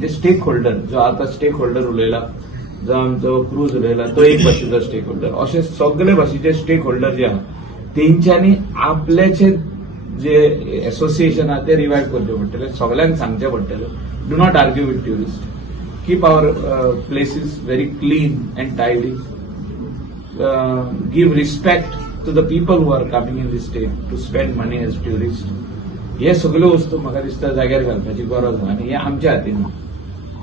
म्हणजे stake holder जो आता स्टेक होल्डर उलयला, जो आमचो क्रूज उलयला तो एक भाशेचो स्टेक होल्डर, असे सगळे भाशेचे स्टेक होल्डर जे आहात तेंच्यांनी आपल्याचे जे एसोसिएशन आहा ते रिवायव्ह करचे पडटले. सगळ्यांक सांगचे पडटले, do not argue with tourist, keep our places very clean and tidy, give respect to the people who are coming in this state to spend money as tourist. हे सगळ्यो वस्तू म्हाका दिसता जाग्यार घालपाची गरज आहा आनी हे आमच्या हातीन.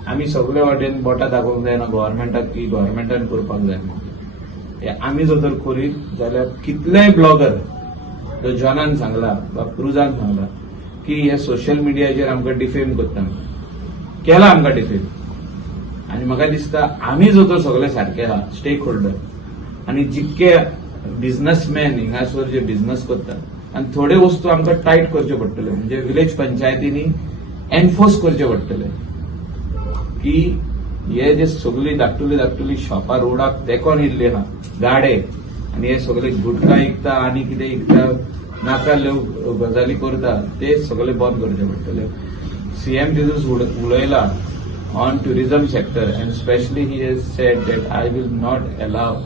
आमी सगळे वाटेन बोटां दाखोवंक जायना गोव्हर्मेंटाक की गोव्हर्मेंटान करपाक जाय. हे आमी जर तर करीत जाल्यार कितलेय ब्लॉगर जो जॉनान सांगला वा क्रुजान सांगला की हे सोशल मिडियाचेर आमकां डिफेम करता, केला आमकां डिफेम. आनी म्हाका दिसता आमी जो तर सगळे सारखे आहा स्टेक होल्डर आनी जितके बिझनेसमॅन हिंगासर जे बिझनेस करतात आनी थोडे वस्तू आमकां टायट करचे पडटले. म्हणजे विलेज पंचायतींनी एनफोर्स करचे पडटले की हे जे सगळी धाकटुली शॉपां रोडाक तेकोन येयल्ले आहा गाडे आनी हे सगळे गुटखा विकता आनी कितें विकता नाका गजाली करता ते सगळे बंद करचे पडटले. सीएम तितूस उलयला on tourism sector and specially he has said that I will not allow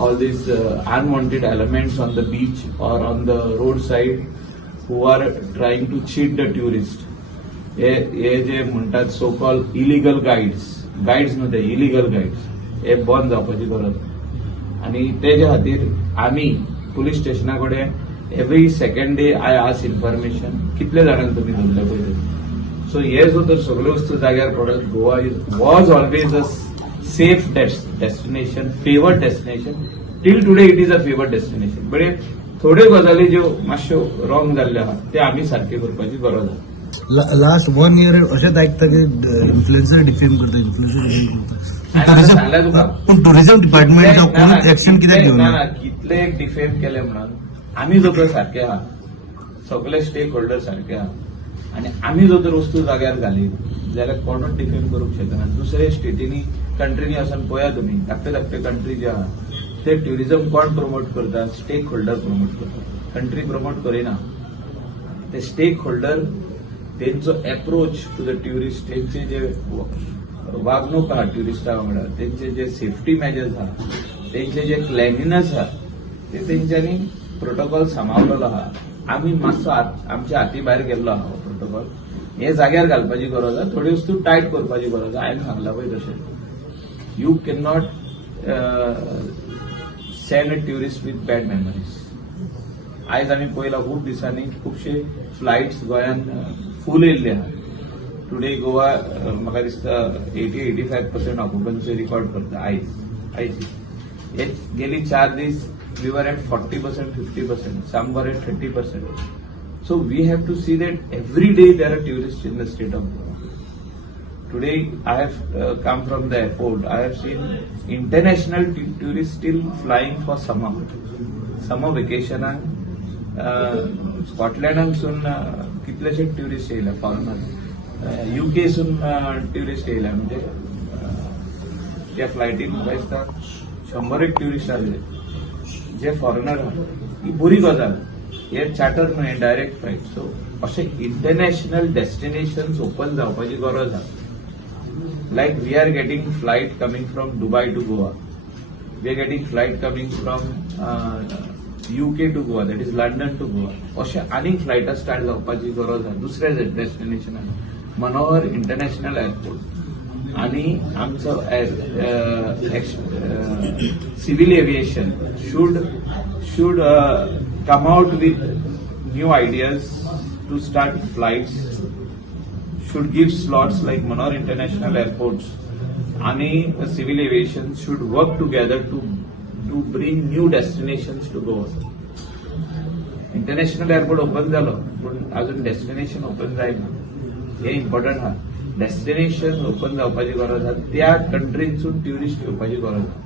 all these unwanted elements on the beach or on the roadside who are trying to cheat the tourist. हे जे म्हणतात so call illegal guides न्हू ते illegal guides हे बंद जावपाची गरज. आणि तेजे खातीर आमी पुलीस स्टेशना कडेन every second day I ask information कितले जाणांक तुमी धरले पळय. सो हे जो तर सगळ्यो वस्तू जाग्यार पडत Goa was always a safe destination, favored destination. Till today it is a favored destination. But थोड्यो गजाली ज्यो मातश्यो रॉंग जाल्ल्यो आहा ते आमी सारखे करपाची गरज आहा. लास्ट 1 year अशेंच आयकता की इन्फ्लुएन्सर डिफेम करता. सांगल्या तुका पूण टुरिझम डिपार्टमेंट कोणूच एक्शन कित्याक घेवना. कितले डिफेम केले म्हणून आमी जो तर सारखे आहा, सगळे स्टेक होल्डर सारखे आहा आनी आमी जो तर वस्तू जाग्यार घाली जाल्यार कोणूच डिफेम करूंक शकना. दुसऱ्या स्टेटींनी कंट्रीनी वचून पळया तुमी धाकटे कंट्री जे आहा ते ट्युरिझम कोण प्रमोट करता, स्टेक होल्डर प्रमोट करता. कंट्री प्रमोट करिना, ते स्टेक होल्डर तेंचो अप्रोच टू द ट्युरिस्ट, तेंचे जे वागणूक आहा ट्युरिस्टा वांगडा, तेंचे जे सेफ्टी मेजर्स आहा, तेंचे जे क्लेनिनेस आहा ते तेंच्यांनी प्रोटोकॉल सांबाळलेलो आहा. आमी मातसो आमच्या हाती भायर गेल्लो आहा हो प्रोटोकॉल. हे जाग्यार घालपाची गरज आहा, थोडी वस्तू टायट करपाची गरज आहा. हांवें सांगला पळय तशें you cannot send a tourist with bad memories. आयज आमी पळयला खूब दिसांनी खुबशे फ्लायट्स गोंयान फूल येयल्ले आहा. टुडे गोवा म्हाका दिसता 80-85% ऑक्युपन्सी रिकॉर्ड करता आयज. हे गेली 4 दीस we were at 40%, 50%, some were at 30%. So we have to see that every day there are tourists in the state of Goa. Today I have come from the airport. I have seen international tourists still flying for summer vacation. Scotlandसून कितलेशे tourist येयला foreigner, UK सून tourist येयला. म्हणजे त्या फ्लायटीन म्हाका दिसता 100 tourist आसले जे foreigner आहा. ही बरी गजाल. हे चार्टर न्हू, हे डायरेक्ट फ्लायट. सो अशे इंटरनॅशनल डेस्टिनेशन्स ओपन जावपाची गरज आहा. Like we are getting flight coming from Dubai to Goa, we are getting flight coming from UK to Goa, that is London to Goa. अशे आनीक फ्लायटां start जावपाची गरज आहा दुसऱ्या डेस्टिनेशनान. मनोहर इंटरनॅशनल एअरपोर्ट आनी आमचो civil aviation should come out with new ideas to start flights, should give slots like Manohar International Airports and civil aviation should work together to bring new destinations to Goa. International airport open zalo, but अजून destination open जायना. हे important हा. Destination open जावपाची गरज आहा, त्या कंट्रीनसून tourist येवपाची गरज आहा.